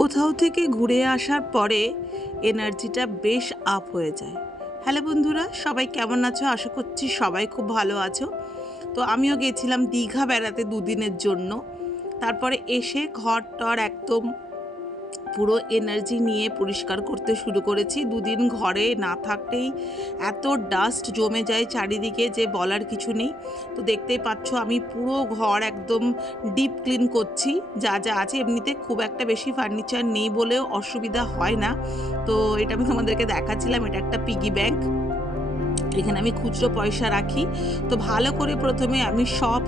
কোথাও থেকে ঘুরে আসার পরে এনার্জিটা বেশ আপ হয়ে যায়। হ্যালো বন্ধুরা, সবাই কেমন আছো? আশা করছি সবাই খুব ভালো আছো। তো আমিও গেছিলাম দীঘা বেড়াতে দুদিনের জন্য। তারপরে এসে ঘর টর একদম পুরো এনার্জি নিয়ে পরিষ্কার করতে শুরু করেছি। দুদিন ঘরে না থাকতেই এত ডাস্ট জমে যায় চারিদিকে যে বলার কিছু নেই। তো দেখতেই পাচ্ছ আমি পুরো ঘর একদম ডিপ ক্লিন করছি যা যা আছে। এমনিতে খুব একটা বেশি ফার্নিচার নেই বলেও অসুবিধা হয় না। তো এটা আমি তোমাদেরকে দেখাচ্ছিলাম, এটা একটা পিগি ব্যাংক, এখানে আমি খুচরো পয়সা রাখি। তো ভালো করে প্রথমে আমি সব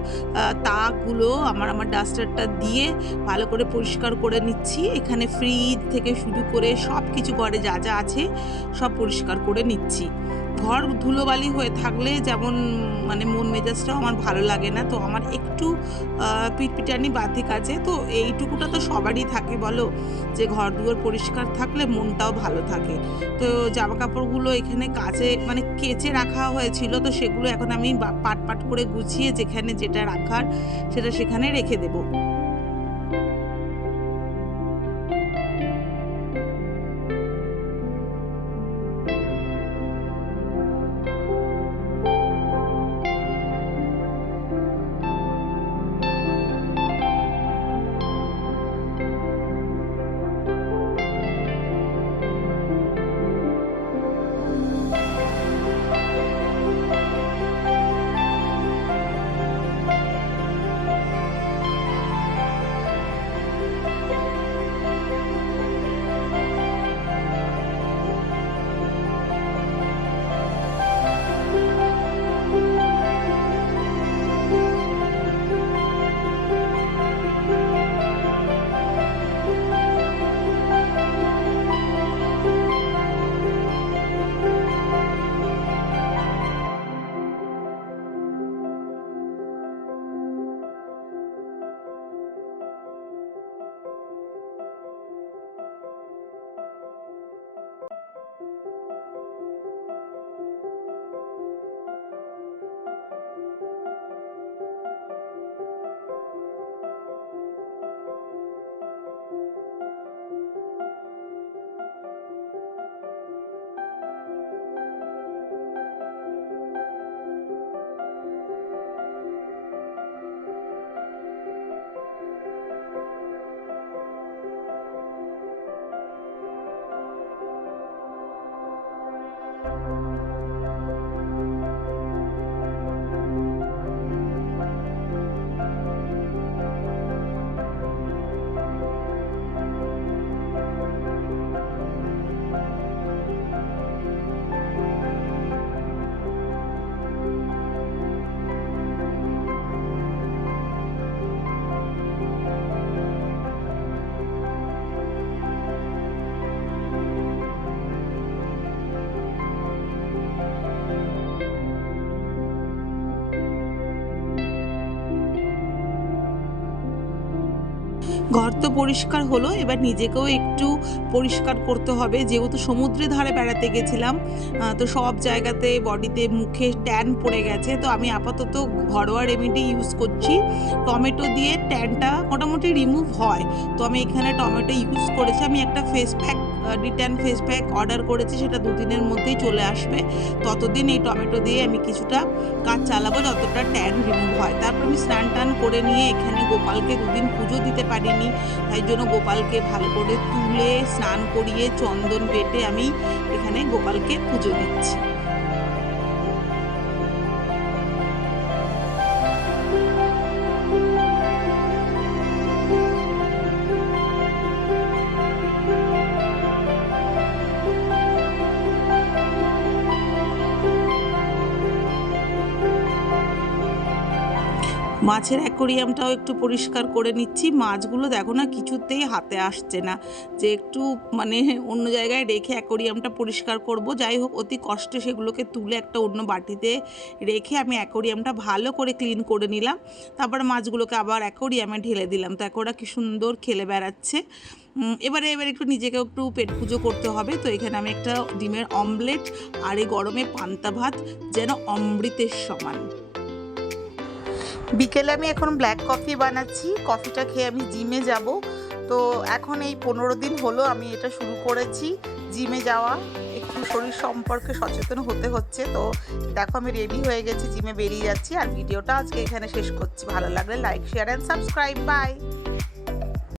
তাকগুলো আমার ডাস্টারটা দিয়ে ভালো করে পরিষ্কার করে নিচ্ছি। এখানে ফ্রিজ থেকে শুরু করে সব কিছু ঘরে যা যা আছে সব পরিষ্কার করে নিচ্ছি। ঘর ধুলোবালি হয়ে থাকলে যেমন মন মেজাজটাও আমার ভালো লাগে না। তো আমার একটু পিটপিটানি বাতিক আছে, তো এইটুকুটা তো সবারই থাকে বলো, যে ঘর দুয়ার পরিষ্কার থাকলে মনটাও ভালো থাকে। তো জামা কাপড়গুলো এখানে কেচে রাখা হয়েছিল, তো সেগুলো এখন আমি পাট পাট করে গুছিয়ে যেখানে যেটা রাখার সেটা সেখানে রেখে দেবো। ঘর তো পরিষ্কার হলো, এবার নিজেকেও একটু পরিষ্কার করতে হবে। যেহেতু সমুদ্রের ধারে বেড়াতে গেছিলাম, তো সব জায়গাতে বডিতে মুখে ট্যান পড়ে গেছে। তো আমি আপাতত ঘরোয়া রেমেডি ইউজ করছি। টমেটো দিয়ে ট্যানটা মোটামুটি রিমুভ হয়। তো আমি এখানে টমেটো ইউজ করেছি। আমি একটা face pack, de-tan face pack order করেছি, সেটা দুদিনের মধ্যেই চলে আসবে। ততদিন এই টমেটো দিয়ে আমি কিছুটা কাজ চালাবো যতটা ট্যান রিমুভ হয়। তারপর আমি স্নান টান করে নিয়ে এখানে গোপালকে দুদিন পুজো দিতে পারিনি, তাই জন্য গোপালকে ভালো করে তুলে স্নান করিয়ে চন্দন বেটে আমি এখানে গোপালকে পুজো দিচ্ছি। মাছের অ্যাকোরিয়ামটাও একটু পরিষ্কার করে নিচ্ছি। মাছগুলো দেখো না, কিছুতেই হাতে আসছে না, যে একটু অন্য জায়গায় রেখে অ্যাকোরিয়ামটা পরিষ্কার করব। যাই হোক, অতি কষ্টে সেগুলোকে তুলে একটা অন্য বাটিতে রেখে আমি অ্যাকোরিয়ামটা ভালো করে ক্লিন করে নিলাম। তারপর মাছগুলোকে আবার অ্যাকোরিয়ামে ঢেলে দিলাম। তো ওরা কি সুন্দর খেলে বেড়াচ্ছে। এবার একটু নিজেকেও একটু পেট পুজো করতে হবে। তো এখানে আমি একটা ডিমের অমলেট আর এই গরমে পান্তা ভাত যেন অমৃতের সমান। বিকেলে আমি এখন ব্ল্যাক কফি বানাচ্ছি। কফিটা খেয়ে আমি জিমে যাব। তো এখন এই 15 দিন হলো আমি এটা শুরু করেছি জিমে যাওয়া, একটু শরীর সম্পর্কে সচেতন হতে হচ্ছে। তো দেখো আমি রেডি হয়ে গেছি, জিমে বেরিয়ে যাচ্ছি। আর ভিডিওটা আজকে এখানে শেষ করছি। ভালো লাগলে like, share and subscribe. By.